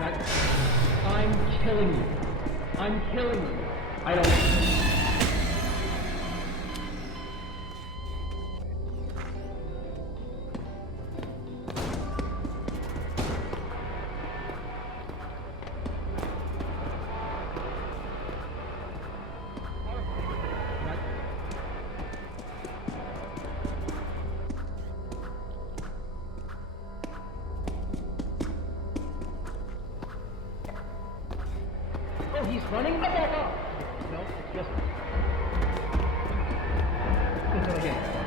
I'm killing you. I'm killing you. I don't... Oh, he's running? No, it's just... Okay.